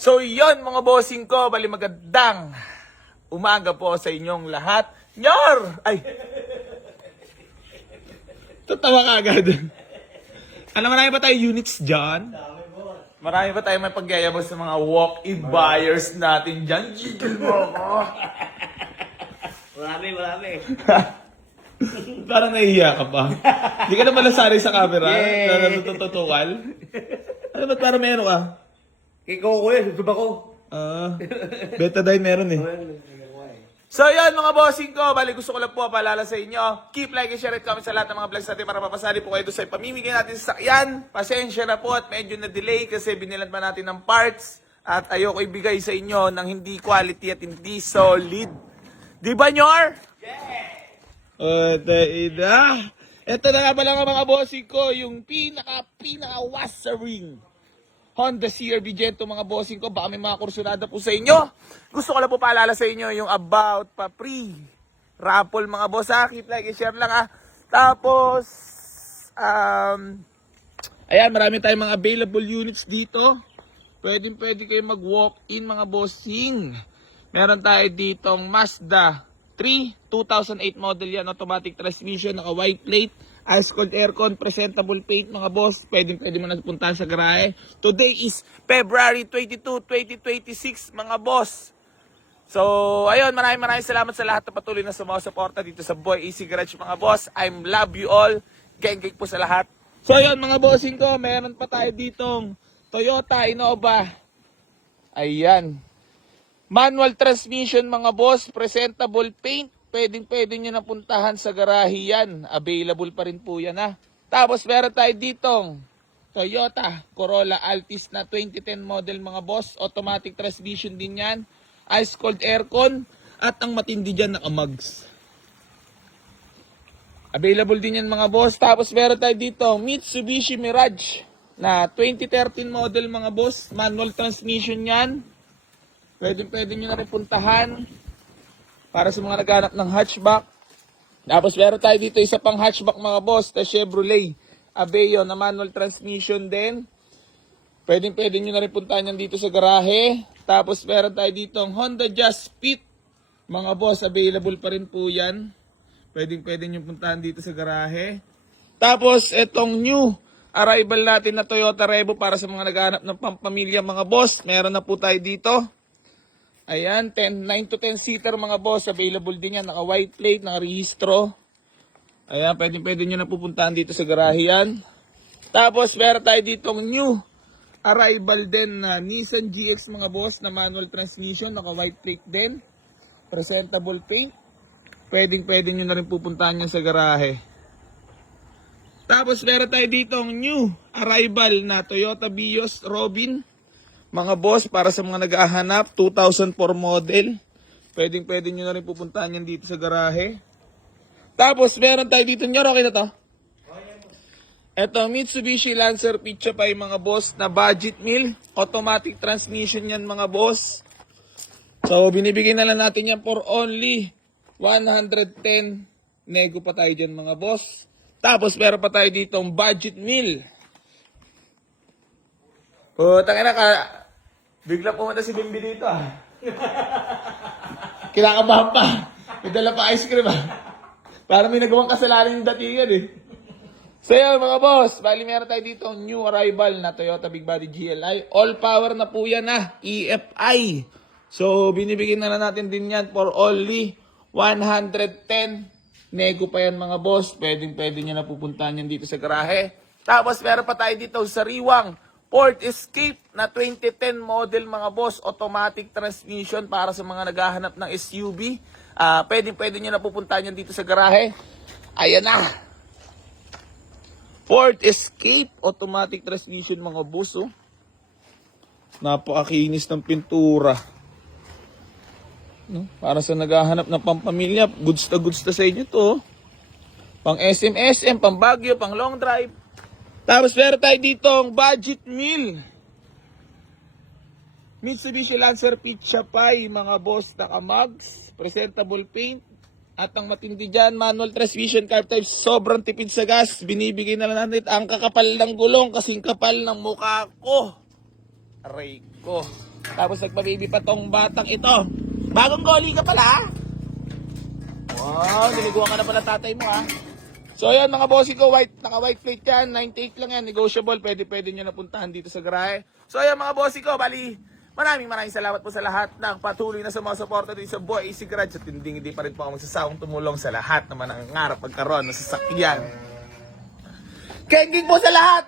So yon mga bossing ko, bali magandang umaga po sa inyong lahat. Nyor! Ay! Tatawa ka agad. Alam, marami ba tayo units dyan? Marami ba tayo may pagyayabos sa mga walk-in buyers natin dyan? Gigil mo ako. Marami. Parang nahihiya ka pa. Hindi ka na malasari sa camera. Yay! Na natututuwal. Ano ba't parang meron ka? Ikaw ko yan, susub ako. Betadine meron eh. So yan mga bossing ko, bali gusto ko lang po paalala sa inyo. Keep like and share and comment sa lahat ng mga vlogs natin para mapasali po kayo doon sa pamimigay natin sa sakyan. Pasensya na po at medyo na-delay kasi binilan pa natin ng parts. At ayoko ibigay sa inyo ng hindi quality at hindi solid. Di ba, Nyor? Ito na nga pala mga bossing ko, yung pinaka-wasaring Honda CR-V Gento mga bossing ko. Baka may mga kursunada po sa inyo. Gusto ko lang po paalala sa inyo yung about pa free raffle mga boss ha. Keep like and share lang ha. Tapos, ayan, marami tayong mga available units dito. Pwede kayo mag-walk-in mga bossing. Meron tayo ditong Mazda 3, 2008 model yan, automatic transmission, naka white plate, ice cold aircon, presentable paint mga boss. Pwede mo na puntahan sa garahe. Today is February 22, 2026 mga boss. So, ayun, maraming salamat sa lahat na patuloy na sumusuporta dito sa Boy Easy Garage mga boss. I'm love you all. Gang po sa lahat. So, ayun mga bossing ko, meron pa tayo ditong Toyota Innova. Ayan. Manual transmission mga boss, presentable paint. Pwede nyo na puntahan sa garahe yan. Available pa rin po yan ha. Tapos meron tayo ditong Toyota Corolla Altis na 2010 model mga boss. Automatic transmission din yan. Ice cold aircon. At ang matindi dyan naka-mugs. Available din yan mga boss. Tapos meron tayo ditong Mitsubishi Mirage na 2013 model mga boss. Manual transmission yan. Pwede nyo na rin puntahan para sa mga naghanap ng hatchback. Tapos meron tayo dito isa pang hatchback mga boss, na Chevrolet Aveo na manual transmission din. Pwede nyo na rin puntahan yan dito sa garahe. Tapos meron tayo dito ang Honda Jazz Fit. Mga boss, available pa rin po yan. Pwede nyo puntahan dito sa garahe. Tapos itong new arrival natin na Toyota Revo para sa mga naghanap ng pampamilya mga boss. Meron na po tayo dito. Ayan, 9 to 10 seater mga boss. Available din yan. Naka white plate, naka rehistro. Ayan, pwede nyo na pupuntahan dito sa garahe yan. Tapos meron tayo ditong new arrival din na Nissan GX mga boss na manual transmission. Naka white plate din. Presentable paint. Pwede nyo na rin pupuntahan yan sa garahe. Tapos meron tayo ditong new arrival na Toyota Vios Robin. Mga boss, para sa mga nag-ahanap, 2004 model. Pwede nyo na rin pupuntahan yan dito sa garahe. Tapos, meron tayo dito. Nyor, okay na to? Ito, Mitsubishi Lancer Pickup ay mga boss na budget meal. Automatic transmission yan mga boss. So, binibigyan na lang natin yan for only 110. Nego pa tayo dyan mga boss. Tapos, meron pa tayo ditong budget meal. Putang ina ka. Bigla pumunta si Bimbi dito ah. Kinakabahan pa. May dala pa ice cream ah. Para may nagawang kasalanan yung datingan eh. So yun mga boss, bali meron tayo dito new arrival na Toyota Big Body GLI. All power na po yan ah. EFI. So binibigyan na lang natin din yan for only 110. Nego pa yan mga boss. Pwede nyo na pupuntahan yan dito sa garahe. Tapos meron pa tayo dito sa Sariwang Ford Escape na 2010 model mga boss, automatic transmission para sa mga naghahanap ng SUV. Pwede nyo na pupuntahan yan dito sa garahe. Ayan na. Ford Escape, automatic transmission mga boss. Oh. Napakakinis ng pintura. No? Para sa naghahanap ng pampamilya, goods na sa inyo to. Pang SM, pang Baguio, pang long drive. Tapos meron tayo dito ang budget meal. Mitsubishi Lancer Pickup ay mga boss, naka-mugs, presentable paint, at ang matindi dyan, manual transmission, carb type, sobrang tipid sa gas. Binibigay na lang natin ang kakapal ng gulong, kasing kapal ng mukha ko. Aray ko. Tapos nagpa-baby pa tong batang ito. Bagong goli ka pala, ha? Wow, niliguan ka na pala tatay mo, ha? So yan mga bossy ko, naka-white plate yan, 98 lang yan, negotiable, pwede nyo napuntahan dito sa garahe. So yan mga bossy ko, bali, maraming salamat po sa lahat ng patuloy na sumusuporta dito sa Boy AC Garage at hindi pa rin po ako magsasawang tumulong sa lahat naman ang ngarap pagkaroon ng sasakyan. Kengking po sa lahat!